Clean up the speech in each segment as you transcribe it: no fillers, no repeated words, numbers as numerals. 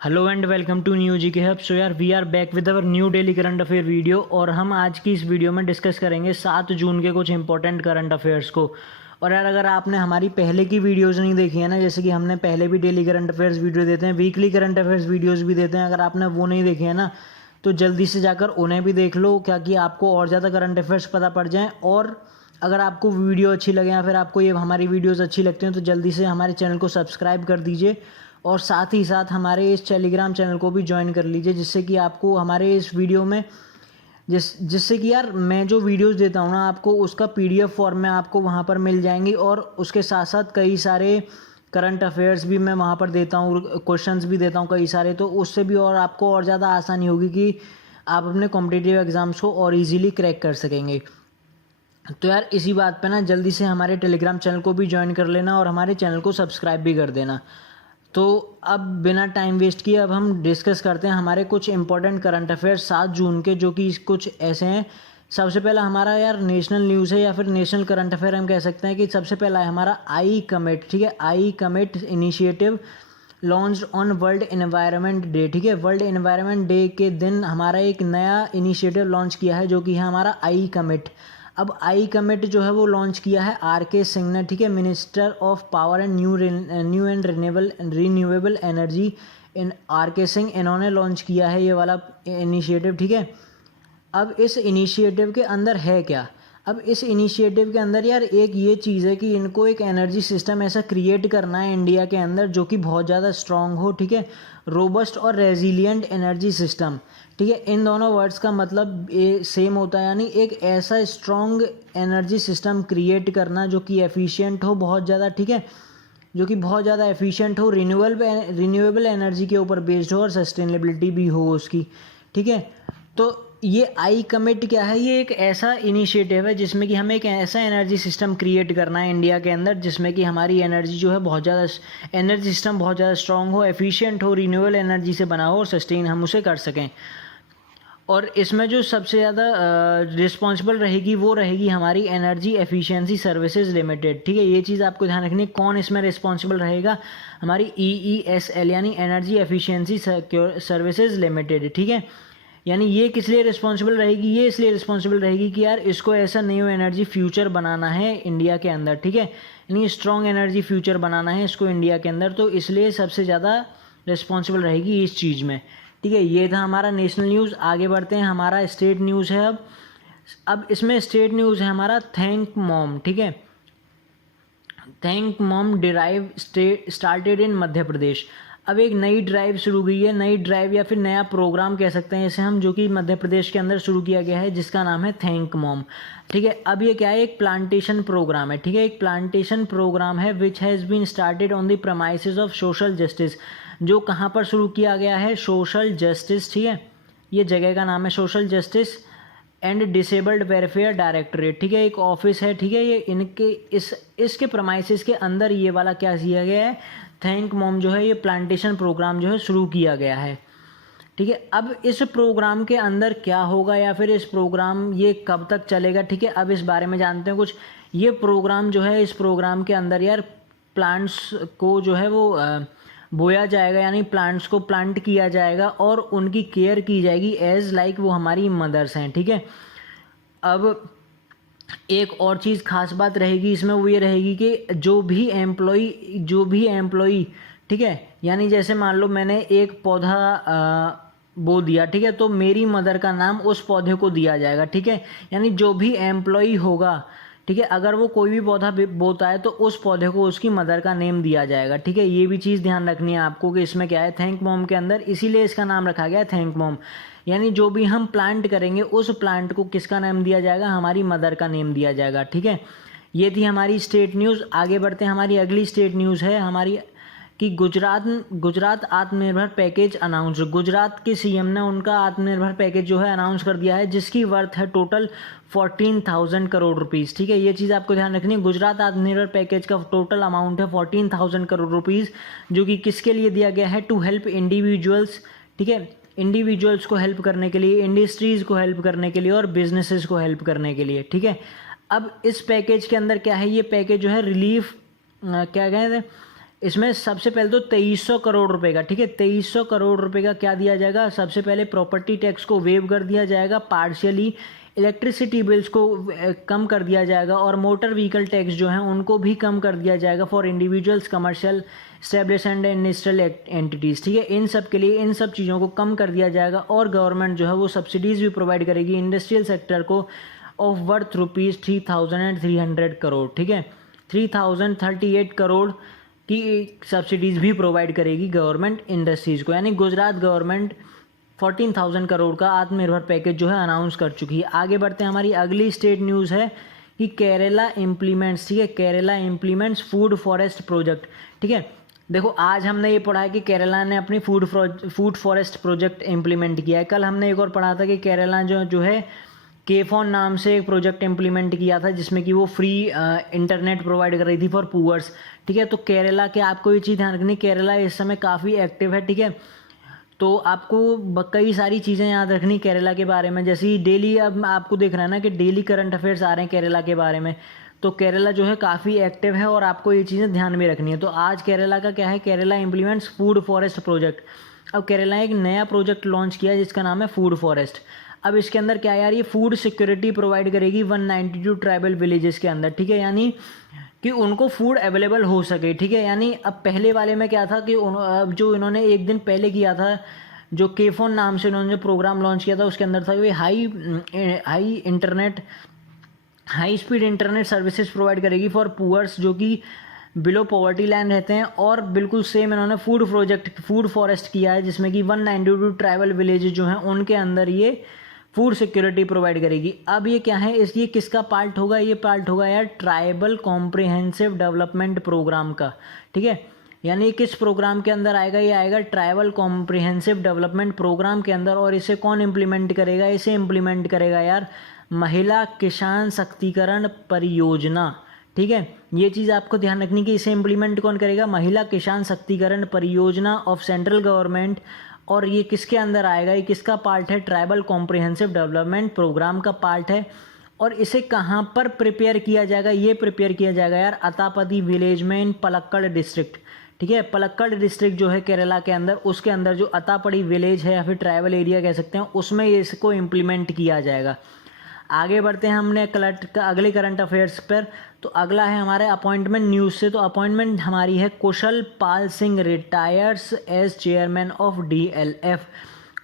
Hello and welcome to new G K hub. So यार we are back with our new daily current affair video और हम आज की इस video में डिस्कस करेंगे 7 जून के कुछ इंपॉर्टेंट करंट अफेयर्स को। और यार अगर आपने हमारी पहले की वीडियोस नहीं देखी है ना, जैसे कि हमने पहले भी डेली करंट अफेयर्स वीडियो देते हैं, वीकली करंट अफेयर्स वीडियोज़ भी देते हैं, अगर आपने वो नहीं देखे हैं ना तो जल्दी से जाकर उन्हें भी देख लो, क्या कि आपको और ज़्यादा करंट अफेयर्स पता पड़ जाएँ। और अगर आपको वीडियो अच्छी लगे या फिर आपको ये हमारी वीडियोस अच्छी लगती हैं तो जल्दी से हमारे चैनल को सब्सक्राइब कर दीजिए और साथ ही साथ हमारे इस टेलीग्राम चैनल को भी ज्वाइन कर लीजिए, जिससे कि आपको हमारे इस वीडियो में जिससे कि यार मैं जो वीडियोस देता हूँ ना आपको उसका पीडीएफ फॉर्म में आपको वहाँ पर मिल जाएंगी। और उसके साथ साथ कई सारे करंट अफेयर्स भी मैं वहाँ पर देता हूँ, क्वेश्चंस भी देता हूँ कई सारे, तो उससे भी और आपको और ज़्यादा आसानी होगी कि आप अपने कॉम्पिटिटिव एग्ज़ाम्स को और ईजिली क्रैक कर सकेंगे। तो यार इसी बात पे ना जल्दी से हमारे टेलीग्राम चैनल को भी ज्वाइन कर लेना और हमारे चैनल को सब्सक्राइब भी कर देना। तो अब बिना टाइम वेस्ट किए अब हम डिस्कस करते हैं हमारे कुछ इंपॉर्टेंट करंट अफेयर्स 7 जून के, जो कि कुछ ऐसे हैं। सबसे पहला हमारा यार नेशनल न्यूज़ है या फिर नेशनल करंट अफेयर हम कह सकते हैं कि सबसे पहला है हमारा आई कमिट। ठीक है, I commit initiative launch on world environment day. ठीक है, वर्ल्ड एनवायरनमेंट डे के दिन हमारा एक नया इनिशिएटिव लॉन्च किया है जो कि है हमारा आई कमिट। अब आई कमिट जो है वो लॉन्च किया है आर.के. सिंह ने। ठीक है, minister of power and new and renewable energy in R K. Singh, इन्होंने लॉन्च किया है ये वाला इनिशिएटिव। ठीक है, अब इस इनिशिएटिव के अंदर है क्या? अब इस इनिशिएटिव के अंदर यार एक ये चीज़ है कि इनको एक एनर्जी सिस्टम ऐसा क्रिएट करना है इंडिया के अंदर जो कि बहुत ज़्यादा स्ट्रांग हो। ठीक है, रोबस्ट और रेजिलिएंट एनर्जी सिस्टम। ठीक है, इन दोनों वर्ड्स का मतलब सेम होता है, यानी एक ऐसा स्ट्रांग एनर्जी सिस्टम क्रिएट करना जो कि एफिशिएंट हो बहुत ज़्यादा। ठीक है, जो कि बहुत ज़्यादा एफिशिएंट हो, रिन्यूएबल एनर्जी के ऊपर बेस्ड हो और सस्टेनेबिलिटी भी हो उसकी। ठीक है, तो ये आई कमिट क्या है? ये एक ऐसा इनिशिएटिव है जिसमें कि हमें एक ऐसा एनर्जी सिस्टम क्रिएट करना है इंडिया के अंदर जिसमें कि हमारी एनर्जी जो है बहुत ज़्यादा, एनर्जी सिस्टम बहुत ज़्यादा स्ट्रांग हो, एफिशिएंट हो, रिन्यूएबल एनर्जी से बना हो और सस्टेन हम उसे कर सकें। और इसमें जो सबसे ज़्यादा रिस्पॉन्सिबल रहेगी वो रहेगी हमारी एनर्जी एफिशिएंसी सर्विसेज लिमिटेड। ठीक है, ये चीज़ आपको ध्यान रखनी है। कौन इसमें रिस्पॉन्सिबल रहेगा? हमारी EESL यानी एनर्जी एफिशिएंसी सर्विसेज लिमिटेड। ठीक है, यानी ये किस लिए रिस्पॉन्सिबल रहेगी? ये इसलिए रिस्पॉन्सिबल रहेगी कि यार इसको ऐसा न्यू एनर्जी फ्यूचर बनाना है इंडिया के अंदर। ठीक है, यानी स्ट्रॉन्ग एनर्जी फ्यूचर बनाना है इसको इंडिया के अंदर, तो इसलिए सबसे ज़्यादा रिस्पॉन्सिबल रहेगी इस चीज़ में। ठीक है, ये था हमारा नेशनल न्यूज़। आगे बढ़ते हैं, हमारा स्टेट न्यूज़ है। अब इसमें स्टेट न्यूज़ है हमारा थैंक मॉम। ठीक है, thank mom drive started in Madhya Pradesh. अब एक नई ड्राइव शुरू हुई है, नई ड्राइव या फिर नया प्रोग्राम कह सकते हैं इसे हम, जो कि मध्य प्रदेश के अंदर शुरू किया गया है जिसका नाम है थैंक मॉम। ठीक है, अब ये क्या है? एक प्लांटेशन प्रोग्राम है। ठीक है, एक प्लांटेशन प्रोग्राम है which has been started on the premises of social justice. जो कहाँ पर शुरू किया गया है? Social justice. ठीक है, ये जगह का नाम है social justice and disabled welfare directorate. ठीक है, एक ऑफिस है। ठीक है, ये इनके इसके प्रमाइसेस के अंदर ये वाला क्या किया गया है? थैंक मॉम जो है ये प्लांटेशन प्रोग्राम जो है शुरू किया गया है। ठीक है, अब इस प्रोग्राम के अंदर क्या होगा या फिर इस प्रोग्राम ये कब तक चलेगा? ठीक है, अब इस बारे में जानते हैं कुछ। ये प्रोग्राम जो है, इस प्रोग्राम के अंदर यार प्लांट्स को जो है वो बोया जाएगा, यानी प्लांट्स को प्लांट किया जाएगा और उनकी केयर की जाएगी एज लाइक वो हमारी मदर्स हैं। ठीक है, अब एक और चीज़ खास बात रहेगी इसमें, वो ये रहेगी कि जो भी एम्प्लॉई ठीक है, यानी जैसे मान लो मैंने एक पौधा बो दिया। ठीक है, तो मेरी मदर का नाम उस पौधे को दिया जाएगा। ठीक है, यानी जो भी एम्प्लॉई होगा, ठीक है, अगर वो कोई भी पौधा बोता है तो उस पौधे को उसकी मदर का नेम दिया जाएगा। ठीक है, ये भी चीज़ ध्यान रखनी है आपको कि इसमें क्या है थैंक मॉम के अंदर, इसीलिए इसका नाम रखा गया है थैंक मॉम। यानी जो भी हम प्लांट करेंगे उस प्लांट को किसका नाम दिया जाएगा? हमारी मदर का नेम दिया जाएगा। ठीक है, ये थी हमारी स्टेट न्यूज़। आगे बढ़ते हैं, हमारी अगली स्टेट न्यूज़ है हमारी कि गुजरात आत्मनिर्भर पैकेज अनाउंस। गुजरात के सीएम ने उनका आत्मनिर्भर पैकेज जो है अनाउंस कर दिया है जिसकी वर्थ है टोटल 14,000 करोड़ रुपीज़। ठीक है, ये चीज़ आपको ध्यान रखनी है। गुजरात आत्मनिर्भर पैकेज का टोटल अमाउंट है 14,000 करोड़ रुपीज़, जो कि किसके लिए दिया गया है? To help individuals. ठीक है, इंडिविजुअल्स को हेल्प करने के लिए, इंडस्ट्रीज़ को हेल्प करने के लिए और बिजनेसेस को हेल्प करने के लिए। ठीक है, अब इस पैकेज के अंदर क्या है? ये पैकेज जो है रिलीफ क्या कहते हैं, इसमें सबसे पहले तो 2300 करोड़ रुपए का, ठीक है, 2300 करोड़ रुपए का क्या दिया जाएगा, सबसे पहले प्रॉपर्टी टैक्स को वेव कर दिया जाएगा, पार्शियली इलेक्ट्रिसिटी बिल्स को कम कर दिया जाएगा, और मोटर व्हीकल टैक्स जो हैं उनको भी कम कर दिया जाएगा for individuals, commercial establishment and industrial entities, ठीक है, इन सब के लिए इन सब चीज़ों को कम कर दिया जाएगा। और गवर्नमेंट जो है वो सब्सिडीज़ भी प्रोवाइड करेगी इंडस्ट्रियल सेक्टर को ऑफ वर्थ ₹3,300 करोड़, ठीक है, 3038 करोड़ की सब्सिडीज़ भी प्रोवाइड करेगी गवर्नमेंट इंडस्ट्रीज़ को। यानी गुजरात गवर्नमेंट 14,000 करोड़ का आत्मनिर्भर पैकेज जो है अनाउंस कर चुकी है। आगे बढ़ते हैं, हमारी अगली स्टेट न्यूज़ है कि केरला इम्प्लीमेंट्स, ठीक है, Kerala implements food forest project, ठीक है। देखो आज हमने ये पढ़ा है कि केरला ने अपनी फूड फॉरेस्ट प्रोजेक्ट इम्प्लीमेंट किया है। कल हमने एक और पढ़ा था कि केरला जो है केफॉन नाम से एक प्रोजेक्ट इम्प्लीमेंट किया था जिसमें कि वो फ्री इंटरनेट प्रोवाइड कर रही थी फॉर पुअर्स, ठीक है। तो केरला के आपको ये चीज़ ध्यान रखनी, केरला इस समय काफ़ी एक्टिव है, ठीक है। तो आपको कई सारी चीज़ें याद रखनी केरला के बारे में, जैसे डेली अब आपको देख रहा है ना कि डेली करंट अफेयर्स आ रहे हैं केरला के बारे में, तो केरला जो है काफ़ी एक्टिव है और आपको ये चीज़ें ध्यान में रखनी है। तो आज केरला का क्या है, Kerala implements food forest project. अब केरला ने एक नया प्रोजेक्ट लॉन्च किया जिसका नाम है फूड फॉरेस्ट। अब इसके अंदर क्या है यार, ये फूड सिक्योरिटी प्रोवाइड करेगी 192 ट्राइबल विलेजेस के अंदर, ठीक है, यानी कि उनको फूड अवेलेबल हो सके, ठीक है। यानी अब पहले वाले में क्या था कि अब जो इन्होंने एक दिन पहले किया था, जो केफोन नाम से इन्होंने जो प्रोग्राम लॉन्च किया था उसके अंदर था कि high speed internet services provide करेगी फॉर पुअर्स जो कि बिलो पॉवर्टी लाइन रहते हैं। और बिल्कुल सेम इन्होंने फूड फॉरेस्ट किया है जिसमें कि 192 ट्राइबल विलेजेस जो हैं उनके अंदर ये फूड सिक्योरिटी प्रोवाइड करेगी। अब ये क्या है, ये किसका पार्ट होगा, ये पार्ट होगा यार ट्राइबल कॉम्प्रिहेंसिव डेवलपमेंट प्रोग्राम का, ठीक है। यानी किस प्रोग्राम के अंदर आएगा, ये आएगा ट्राइबल कॉम्प्रिहेंसिव डेवलपमेंट प्रोग्राम के अंदर। और इसे कौन इम्प्लीमेंट करेगा, इसे इम्प्लीमेंट करेगा यार महिला किसान शक्तिकरण परियोजना, ठीक है। ये चीज़ आपको ध्यान रखनी कि इसे इम्प्लीमेंट कौन करेगा, महिला किसान शक्तिकरण परियोजना ऑफ सेंट्रल गवर्नमेंट। और ये किसके अंदर आएगा, ये किसका पार्ट है, ट्राइबल कॉम्प्रिहेंसिव डेवलपमेंट प्रोग्राम का पार्ट है। और इसे कहाँ पर प्रिपेयर किया जाएगा, ये प्रिपेयर किया जाएगा यार अतापति विलेज में इन पलक्कड़ डिस्ट्रिक्ट, ठीक है। पलक्कड़ डिस्ट्रिक्ट जो है केरला के अंदर, उसके अंदर जो अतापड़ी विलेज है या फिर ट्राइबल एरिया कह सकते हैं, उसमें इसको इम्प्लीमेंट किया जाएगा। आगे बढ़ते हैं हमने अगले करंट अफेयर्स पर। तो अगला है हमारे अपॉइंटमेंट न्यूज़ से। तो अपॉइंटमेंट हमारी है Kushal Pal Singh retires as chairman of DLF।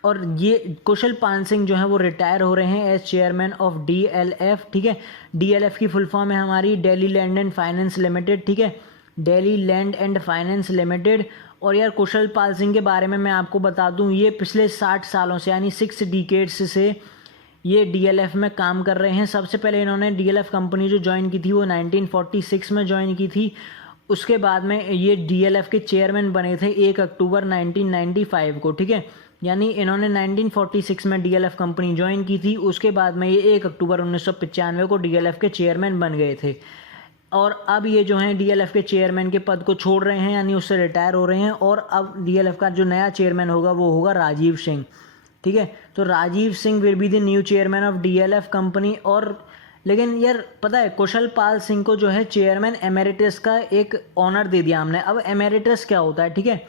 और ये कुशल पाल सिंह जो है वो रिटायर हो रहे हैं एज चेयरमैन ऑफ DLF, ठीक है। DLF की फुल फॉर्म है हमारी Delhi land and finance limited, ठीक है, Delhi land and finance limited. और यार कुशल पाल सिंह के बारे में मैं आपको बता दूं, ये पिछले 60 सालों से यानी 6 डिकेड्स से ये DLF में काम कर रहे हैं। सबसे पहले इन्होंने DLF कंपनी जो ज्वाइन की थी वो 1946 में ज्वाइन की थी। उसके बाद में ये DLF के चेयरमैन बने थे 1 अक्टूबर 1995 को, ठीक है। यानी इन्होंने 1946 में DLF कंपनी ज्वाइन की थी, उसके बाद में ये 1 अक्टूबर 1995 को DLF के चेयरमैन बन गए थे। और अब ये जो हैं DLF के चेयरमैन के पद को छोड़ रहे हैं, यानी उससे रिटायर हो रहे हैं। और अब DLF का जो नया चेयरमैन होगा वो होगा राजीव सिंह, ठीक है। तो Rajiv Singh will be the new chairman of DLF company. और लेकिन यार पता है कुशल पाल सिंह को जो है चेयरमैन एमेरिटस का एक ऑनर दे दिया हमने। अब एमेरिटस क्या होता है, ठीक है,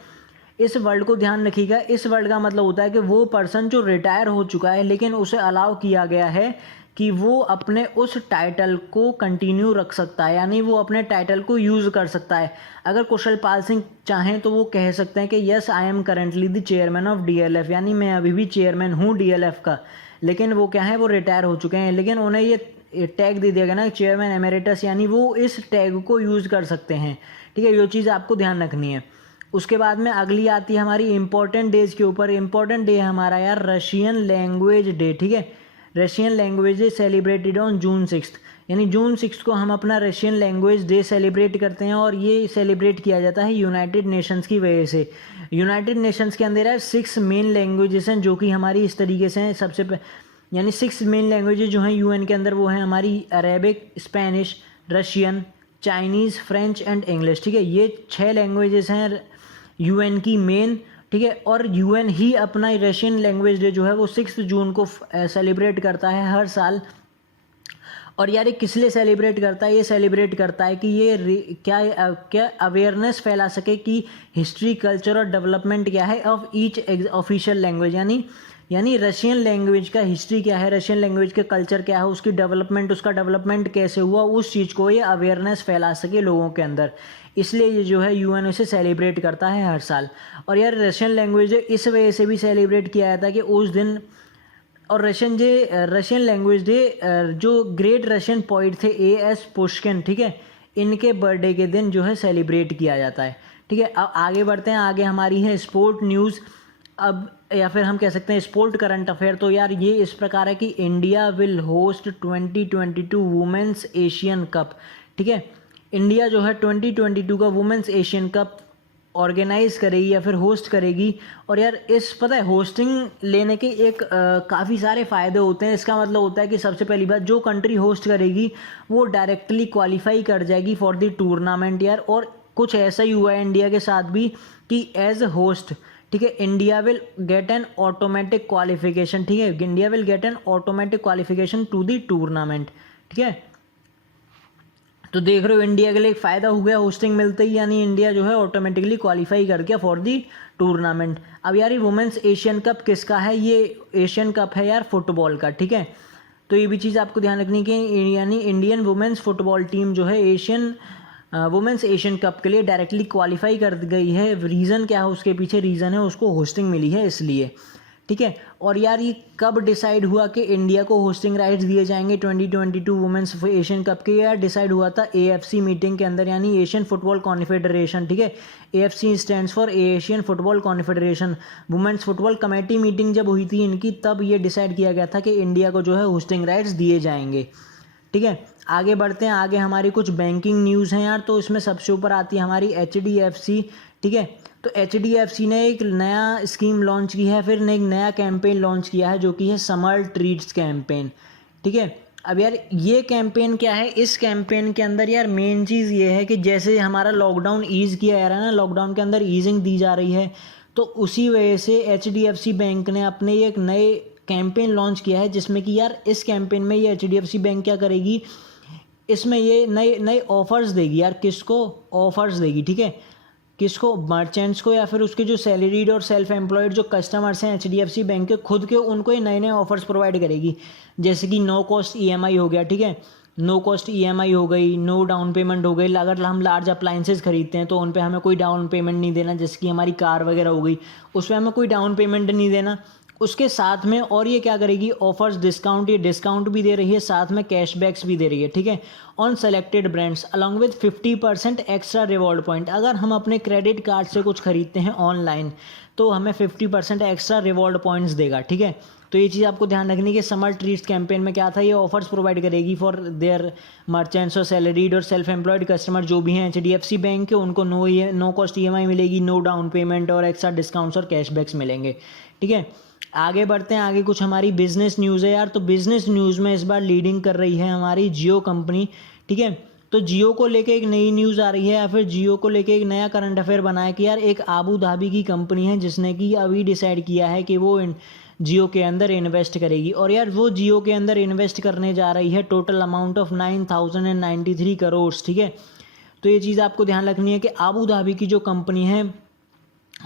इस वर्ड को ध्यान रखिएगा। इस वर्ड का मतलब होता है कि वो पर्सन जो रिटायर हो चुका है लेकिन उसे अलाउ किया गया है कि वो अपने उस टाइटल को कंटिन्यू रख सकता है, यानी वो अपने टाइटल को यूज़ कर सकता है। अगर कुशल पाल सिंह चाहें तो वो कह सकते हैं कि yes I am currently the chairman of DLF, यानी मैं अभी भी चेयरमैन हूँ DLF का। लेकिन वो क्या है, वो रिटायर हो चुके हैं, लेकिन उन्हें ये टैग दे दिया गया ना चेयरमैन एमेरिटस, यानी वो इस टैग को यूज़ कर सकते हैं, ठीक है। ये चीज़ आपको ध्यान रखनी है। उसके बाद में अगली आती है हमारी इंपॉर्टेंट डेज के ऊपर। इंपॉर्टेंट डे है हमारा यार रशियन लैंग्वेज डे, ठीक है। Russian language day celebrated on June 6, यानी जून 6 को हम अपना रशियन लैंग्वेज डे सेलिब्रेट करते हैं। और ये सेलिब्रेट किया जाता है यूनाइटेड नेशंस की वजह से। यूनाइटेड नेशंस के अंदर 6 मेन लैंग्वेजेस हैं जो कि हमारी इस तरीके से हैं। यानी 6 मेन लैंग्वेजेस जो हैं UN के अंदर वो हैं हमारी Arabic, Spanish, Russian, Chinese, French and English, ठीक है। ये 6 लैंग्वेजेस हैं UN की मेन, ठीक है। और UN ही अपना रशियन लैंग्वेज डे जो है वो 6 जून को सेलिब्रेट करता है हर साल। और यार ये किस लिए सेलिब्रेट करता है? ये सेलिब्रेट करता है कि क्या अवेयरनेस फैला सके कि हिस्ट्री, कल्चर और डेवलपमेंट क्या है ऑफ ईच ऑफिशियल लैंग्वेज, यानी रशियन लैंग्वेज का हिस्ट्री क्या है, रशियन लैंग्वेज के कल्चर क्या है, उसकी डेवलपमेंट, उसका डेवलपमेंट कैसे हुआ, उस चीज़ को ये अवेयरनेस फैला सके लोगों के अंदर। इसलिए ये जो है यूएन इसे सेलिब्रेट करता है हर साल। और यार रशियन लैंग्वेज इस वजह से भी सेलिब्रेट किया जाता है कि उस दिन, और रशियन लैंग्वेज डे जो ग्रेट रशियन पोइट थे A.S. पुष्किन, ठीक है, इनके बर्थडे के दिन जो है सेलिब्रेट किया जाता है। ठीक है, अब आगे बढ़ते हैं। आगे हमारी है स्पोर्ट न्यूज़, अब या फिर हम कह सकते हैं स्पोर्ट करंट अफेयर। तो यार ये इस प्रकार है कि India will host 2022 women's Asian cup. ठीक है, इंडिया जो है 2022 का वुमेंस एशियन कप ऑर्गेनाइज करेगी या फिर होस्ट करेगी। और यार पता है होस्टिंग लेने के काफ़ी सारे फ़ायदे होते हैं। इसका मतलब होता है कि सबसे पहली बात, जो कंट्री होस्ट करेगी वो डायरेक्टली क्वालिफाई कर जाएगी फॉर द टूर्नामेंट यार। और कुछ ऐसा ही हुआ है इंडिया के साथ भी कि एज होस्ट, ठीक है, India will get an automatic qualification. ठीक है, India will get an automatic qualification to the tournament. ठीक है, तो देख रहे हो इंडिया के लिए एक फ़ायदा हो गया होस्टिंग मिलते ही, यानी इंडिया जो है ऑटोमेटिकली क्वालिफाई कर गया फॉर दी टूर्नामेंट। अब यार ये वुमेंस एशियन कप किसका है? ये एशियन कप है यार फुटबॉल का। ठीक है, तो ये भी चीज़ आपको ध्यान रखनी कि यानी इंडियन वुमेंस फुटबॉल टीम जो है वुमेंस एशियन कप के लिए डायरेक्टली क्वालिफाई कर गई है। रीज़न क्या है उसके पीछे? रीज़न है उसको होस्टिंग मिली है इसलिए। ठीक है, और यार ये कब डिसाइड हुआ कि इंडिया को होस्टिंग राइट्स दिए जाएंगे 2022 वुमेंस एशियन कप के? यार डिसाइड हुआ था AFC मीटिंग के अंदर, यानी एशियन फुटबॉल कॉन्फेडरेशन। ठीक है, AFC stands for Asian football confederation. Women's football committee meeting जब हुई थी इनकी, तब ये डिसाइड किया गया था कि इंडिया को जो है होस्टिंग राइट्स दिए जाएंगे। ठीक है, आगे बढ़ते हैं। आगे हमारी कुछ बैंकिंग न्यूज़ हैं यार, तो इसमें सबसे ऊपर आती है हमारी HDFC। ठीक है, तो HDFC ने एक नया स्कीम लॉन्च की है, फिर ने एक नया कैंपेन लॉन्च किया है जो कि है समर ट्रीट्स कैंपेन। ठीक है, अब यार ये कैंपेन क्या है? इस कैंपेन के अंदर यार मेन चीज़ ये है कि जैसे हमारा लॉकडाउन ईज़ किया जा रहा है ना, लॉकडाउन के अंदर ईजिंग दी जा रही है, तो उसी वजह से HDFC बैंक ने अपने एक नए कैंपेन लॉन्च किया है, जिसमें कि यार इस कैंपेन में ये HDFC बैंक क्या करेगी, इसमें ये नए नए ऑफर्स देगी यार। किसको ऑफर्स देगी? ठीक है, किसको? मर्चेंट्स को, या फिर उसके जो सैलरीड और सेल्फ एम्प्लॉयड जो कस्टमर्स हैं HDFC बैंक के खुद के, उनको ये नए नए ऑफर्स प्रोवाइड करेगी। जैसे कि नो कॉस्ट EMI हो गया। ठीक है, नो कॉस्ट EMI हो गई, नो डाउन पेमेंट हो गई। अगर हम लार्ज अप्लाइंसेज खरीदते हैं तो उन पे हमें कोई डाउन पेमेंट नहीं देना, जैसे कि हमारी कार वगैरह हो गई, उस पर हमें कोई डाउन पेमेंट नहीं देना। उसके साथ में और ये क्या करेगी? ऑफर्स, डिस्काउंट, ये डिस्काउंट भी दे रही है, साथ में कैशबैक्स भी दे रही है। ठीक है, on selected brands along with 50% extra reward point. अगर हम अपने क्रेडिट कार्ड से कुछ खरीदते हैं ऑनलाइन तो हमें 50% एक्स्ट्रा रिवॉर्ड पॉइंट्स देगा। ठीक है, तो ये चीज़ आपको ध्यान रखनी है कि समर ट्रीट्स कैंपेन में क्या था, ये ऑफर्स प्रोवाइड करेगी फॉर देयर मर्चेंट्स और सैलरीड और सेल्फ एम्प्लॉयड कस्टमर जो भी हैं HDFC बैंक के, उनको नो कॉस्ट EMI मिलेगी, नो डाउन पेमेंट और एक्स्ट्रा डिस्काउंट्स और कैशबैक्स मिलेंगे। ठीक है, आगे बढ़ते हैं। आगे कुछ हमारी बिजनेस न्यूज़ है यार, तो बिजनेस न्यूज़ में इस बार लीडिंग कर रही है हमारी जियो कंपनी। ठीक है, तो जियो को लेके एक नई न्यूज़ आ रही है, या फिर जियो को लेके एक नया करंट अफेयर बना है कि यार एक आबू धाबी की कंपनी है जिसने कि अभी डिसाइड किया है कि वो जियो के अंदर इन्वेस्ट करेगी। और यार वो जियो के अंदर इन्वेस्ट करने जा रही है टोटल अमाउंट ऑफ 9,093 करोड़। ठीक है, तो ये चीज़ आपको ध्यान रखनी है कि आबू धाबी की जो कंपनी है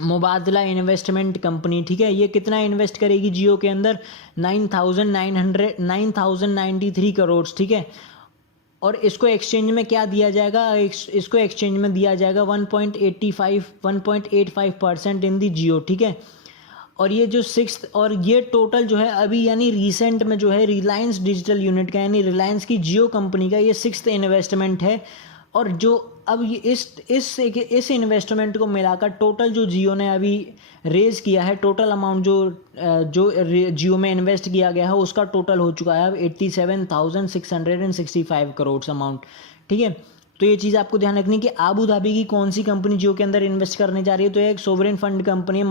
मुबादला इन्वेस्टमेंट कंपनी, ठीक है, ये कितना इन्वेस्ट करेगी जियो के अंदर? 9,093 करोड़। ठीक है, और इसको एक्सचेंज में क्या दिया जाएगा? इसको एक्सचेंज में दिया जाएगा 1.85% इन दी जियो। ठीक है, और ये जो और ये टोटल जो है अभी यानी रिसेंट में जो है रिलायंस डिजिटल यूनिट का, यानी रिलायंस की जियो कंपनी का ये 6th इन्वेस्टमेंट है। और जो अब ये इस इन्वेस्टमेंट को मिलाकर टोटल जो जियो ने अभी रेज किया है, टोटल अमाउंट जो जियो में इन्वेस्ट किया गया है उसका टोटल हो चुका है अब 87,665 करोड़ अमाउंट। ठीक है, तो ये चीज़ आपको ध्यान रखनी कि आबू धाबी की कौन सी कंपनी जियो के अंदर इन्वेस्ट करने जा रही है, तो एक सोवरेन फंड कंपनी है,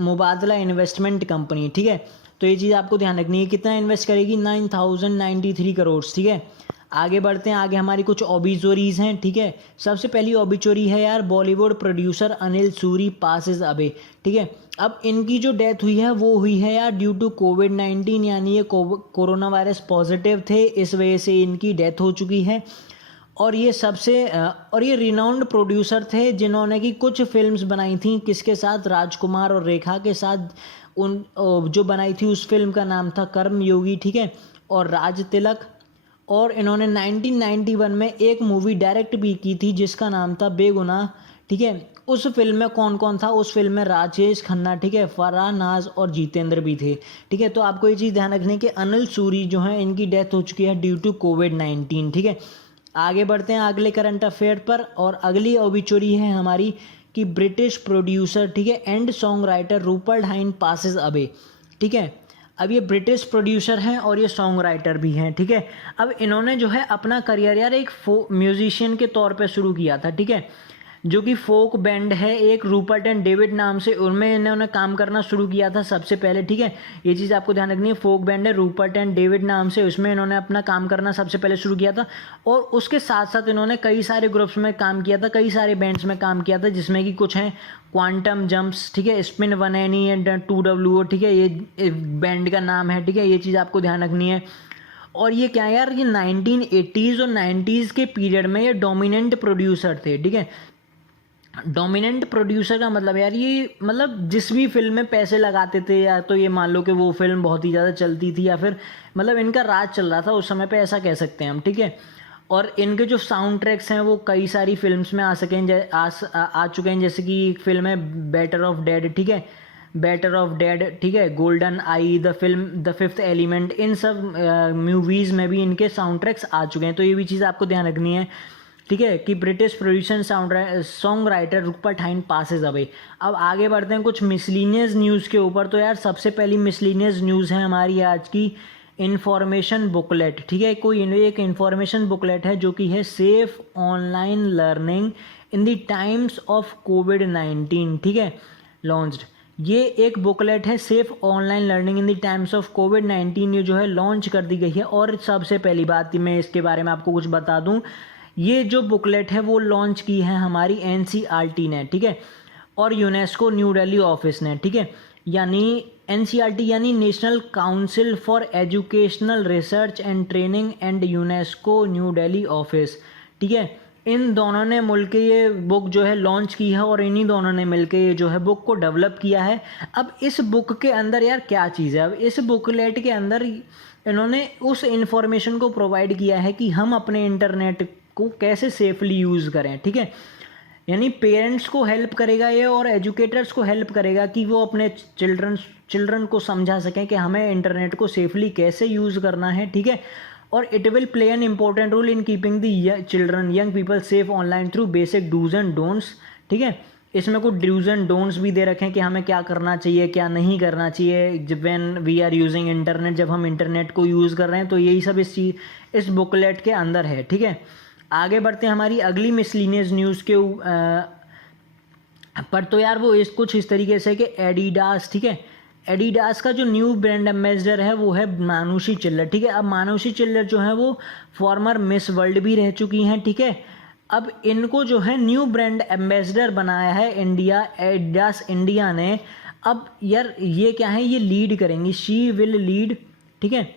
मुबादला इन्वेस्टमेंट कंपनी। ठीक है, तो ये चीज़ आपको ध्यान रखनी है। कितना इन्वेस्ट करेगी? 9,093 करोड़। ठीक है, आगे बढ़ते हैं, आगे हमारी कुछ ऑबिचुरीज हैं, ठीक है। सबसे पहली ऑबिचुरी है यार, Bollywood producer Anil Suri passes away, ठीक है। अब इनकी जो डेथ हुई है वो हुई है यार ड्यू टू कोविड-19, यानी ये कोरोना वायरस पॉजिटिव थे, इस वजह से इनकी डेथ हो चुकी है। और ये रिनाउंड प्रोड्यूसर थे जिन्होंने कि कुछ फिल्म्स बनाई थी, किसके साथ, राजकुमार और रेखा के साथ। उन जो बनाई थी उस फिल्म का नाम था कर्मयोगी, ठीक है, और राज तिलक। और इन्होंने 1991 में एक मूवी डायरेक्ट भी की थी जिसका नाम था बेगुनाह, ठीक है। उस फिल्म में कौन कौन था, उस फिल्म में राजेश खन्ना, ठीक है, फराह नाज और जितेंद्र भी थे, ठीक है। तो आपको ये चीज़ ध्यान रखनी है कि अनिल सूरी जो है इनकी डेथ हो चुकी है ड्यू टू कोविड-19, ठीक है। आगे बढ़ते हैं अगले करंट अफेयर पर, और अगली ऑबिचुरी है हमारी कि ब्रिटिश प्रोड्यूसर, ठीक है, and song writer Rupert Hine passes away, ठीक है। अब ये ब्रिटिश प्रोड्यूसर हैं और ये सॉन्ग राइटर भी हैं, ठीक है। अब इन्होंने जो है अपना करियर यार एक म्यूजिशियन के तौर पे शुरू किया था, ठीक है, जो कि फोक बैंड है एक रूपर्ट एंड डेविड नाम से, उनमें इन्होंने काम करना शुरू किया था सबसे पहले, ठीक है। ये चीज़ आपको ध्यान रखनी है, फोक बैंड है रूपर्ट एंड डेविड नाम से, उसमें इन्होंने अपना काम करना सबसे पहले शुरू किया था। और उसके साथ साथ इन्होंने कई सारे ग्रुप्स में काम किया था, कई सारे बैंड्स में काम किया था, जिसमें कि कुछ हैं क्वांटम जंप्स, ठीक है, स्पिन 180 एंड 2WO, ठीक है, ये बैंड का नाम है, ठीक है। ये चीज़ आपको ध्यान रखनी है। और ये क्या है यार, ये 1980s और 90s के पीरियड में ये डोमिनेंट प्रोड्यूसर थे, ठीक है। डोमिनेंट प्रोड्यूसर का मतलब यार ये मतलब जिस भी फिल्म में पैसे लगाते थे, या तो ये मान लो कि वो फिल्म बहुत ही ज़्यादा चलती थी, या फिर मतलब इनका राज चल रहा था उस समय पे, ऐसा कह सकते हैं हम, ठीक है। और इनके जो साउंड ट्रैक्स हैं वो कई सारी फिल्म्स में आ चुके हैं, जैसे कि एक फिल्म है बेटर ऑफ डेड, ठीक है, बेटर ऑफ डेड, ठीक है, GoldenEye, the film the fifth element, इन सब मूवीज़ में भी इनके साउंड ट्रैक्स आ चुके हैं। तो ये भी चीज़ आपको ध्यान रखनी है, ठीक है, कि British producer song writer Rupert Hine passes away. अब आगे बढ़ते हैं कुछ मिसलीनियस न्यूज़ के ऊपर। तो यार सबसे पहली मिसलीनियस न्यूज़ है हमारी आज की इन्फॉर्मेशन बुकलेट, ठीक है। कोई एक इन्फॉर्मेशन बुकलेट है जो कि है safe online learning in the times of कोविड-19, ठीक है, लॉन्च्ड। ये एक बुकलेट है safe online learning in the times of कोविड-19, ये जो है लॉन्च कर दी गई है। और सबसे पहली बात मैं इसके बारे में आपको कुछ बता दूं, ये जो बुकलेट है वो लॉन्च की है हमारी NCERT ने, ठीक है, और यूनेस्को न्यू दिल्ली ऑफिस ने, ठीक है। यानी NCERT यानी national council for educational research and training and UNESCO new Delhi office, ठीक है, इन दोनों ने मिलकर ये बुक जो है लॉन्च की है, और इन्हीं दोनों ने मिलकर ये जो है बुक को डेवलप किया है। अब इस बुक के अंदर यार क्या चीज़ है, अब इस बुकलेट के अंदर इन्होंने उस इंफॉर्मेशन को प्रोवाइड किया है कि हम अपने इंटरनेट को कैसे सेफली यूज़ करें, ठीक है। यानी पेरेंट्स को हेल्प करेगा ये, और एजुकेटर्स को हेल्प करेगा कि वो अपने चिल्ड्रन को समझा सकें कि हमें इंटरनेट को सेफली कैसे यूज़ करना है, ठीक है। और it will play an important role in keeping the children young people safe online through basic dos and don'ts, ठीक है। इसमें कुछ डूज एंड डोंट्स भी दे रखे हैं कि हमें क्या करना चाहिए क्या नहीं करना चाहिए जब when we are using internet, जब हम इंटरनेट को यूज़ कर रहे हैं। तो यही सब इस बुकलेट के अंदर है, ठीक है। आगे बढ़ते हैं हमारी अगली मिसलीनियस न्यूज़ के पर। तो यार वो कुछ इस तरीके से कि एडिडास, ठीक है, एडिडास का जो न्यू ब्रांड एम्बेसडर है वो है मानुषी चिल्लर, ठीक है। अब मानुषी चिल्लर जो है वो फॉर्मर मिस वर्ल्ड भी रह चुकी हैं, ठीक है। अब इनको जो है न्यू ब्रांड एम्बेसडर बनाया है एडिडास इंडिया ने। अब यार ये क्या है, ये लीड करेंगी, शी विल लीड, ठीक है।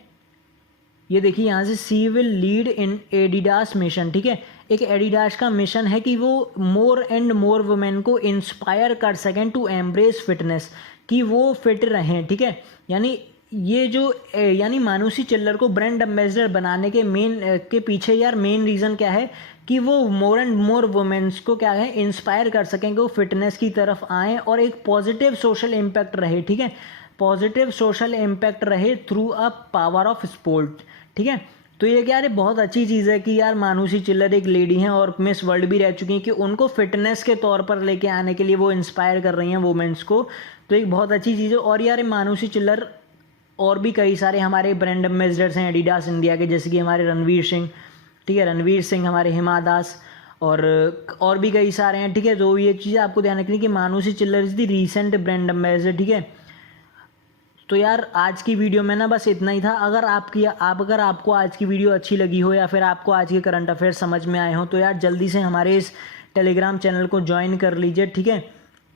ये देखिए यहाँ से she will lead in Adidas mission, ठीक है। एक एडिडास का मिशन है कि वो मोर एंड मोर वुमेन को इंस्पायर कर सकें टू एम्ब्रेस फिटनेस, कि वो फिट रहें, ठीक है। यानी ये जो यानी मानुषी चिल्लर को ब्रांड एम्बेसडर बनाने के पीछे यार मेन रीज़न क्या है कि वो मोर एंड मोर वुमेन्स को क्या है इंस्पायर कर सकें कि वो फिटनेस की तरफ आएँ और एक पॉजिटिव सोशल इम्पैक्ट रहे, ठीक है, पॉजिटिव सोशल इम्पैक्ट रहे through a power of sport, ठीक है। तो ये क्या है, बहुत अच्छी चीज़ है कि यार मानुषी चिल्लर एक लेडी हैं और मिस वर्ल्ड भी रह चुकी हैं, कि उनको फिटनेस के तौर पर लेके आने के लिए वो इंस्पायर कर रही हैं वुमेन्स को। तो एक बहुत अच्छी चीज़ है। और यार मानुषी चिल्लर और भी कई सारे हमारे ब्रांड एम्बेसडर्स हैं एडिडास इंडिया के, जैसे कि हमारे रणवीर सिंह, ठीक है, रणवीर सिंह, हमारे हिमा दास और भी कई सारे हैं, ठीक है। तो ये चीज़ आपको ध्यान रखनी कि मानुषी चिल्लर is the recent brand ambassador, ठीक है। तो यार आज की वीडियो में ना बस इतना ही था। अगर आपको आज की वीडियो अच्छी लगी हो या फिर आपको आज के करंट अफेयर समझ में आए हो तो यार जल्दी से हमारे इस टेलीग्राम चैनल को ज्वाइन कर लीजिए, ठीक है।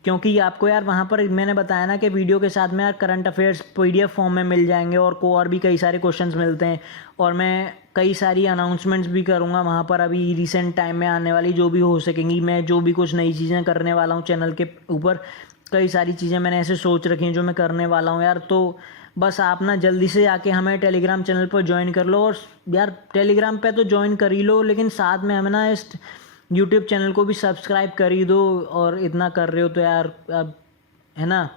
क्योंकि आपको यार वहाँ पर मैंने बताया ना कि वीडियो के साथ में यार करंट अफेयर्स पीडीएफ फॉर्म में मिल जाएंगे और भी कई सारे क्वेश्चंस मिलते हैं। और मैं कई सारी अनाउंसमेंट्स भी करूँगा वहाँ पर अभी रिसेंट टाइम में आने वाली जो भी हो सकेंगी। मैं जो भी कुछ नई चीज़ें करने वाला हूँ चैनल के ऊपर, कई सारी चीज़ें मैंने ऐसे सोच रखी हैं जो मैं करने वाला हूँ यार। तो बस आप ना जल्दी से आके हमें टेलीग्राम चैनल पर ज्वाइन कर लो। और यार टेलीग्राम पे तो ज्वाइन कर ही लो, लेकिन साथ में हमें ना इस यूट्यूब चैनल को भी सब्सक्राइब कर ही दो। और इतना कर रहे हो तो यार अब है ना,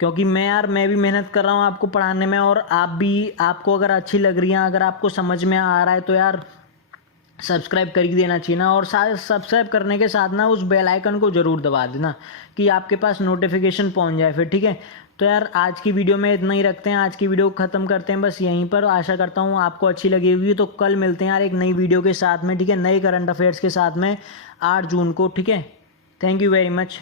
क्योंकि मैं भी मेहनत कर रहा हूँ आपको पढ़ाने में, और आपको अगर अच्छी लग रही है, अगर आपको समझ में आ रहा है तो यार सब्सक्राइब कर ही देना चाहिए ना। और सब्सक्राइब करने के साथ ना उस बेल आइकन को ज़रूर दबा देना कि आपके पास नोटिफिकेशन पहुंच जाए फिर, ठीक है। तो यार आज की वीडियो में इतना ही रखते हैं, आज की वीडियो ख़त्म करते हैं बस यहीं पर। आशा करता हूँ आपको अच्छी लगी होगी। तो कल मिलते हैं यार एक नई वीडियो के साथ में, ठीक है, नए करंट अफेयर्स के साथ में 8 जून को, ठीक है। Thank you very much.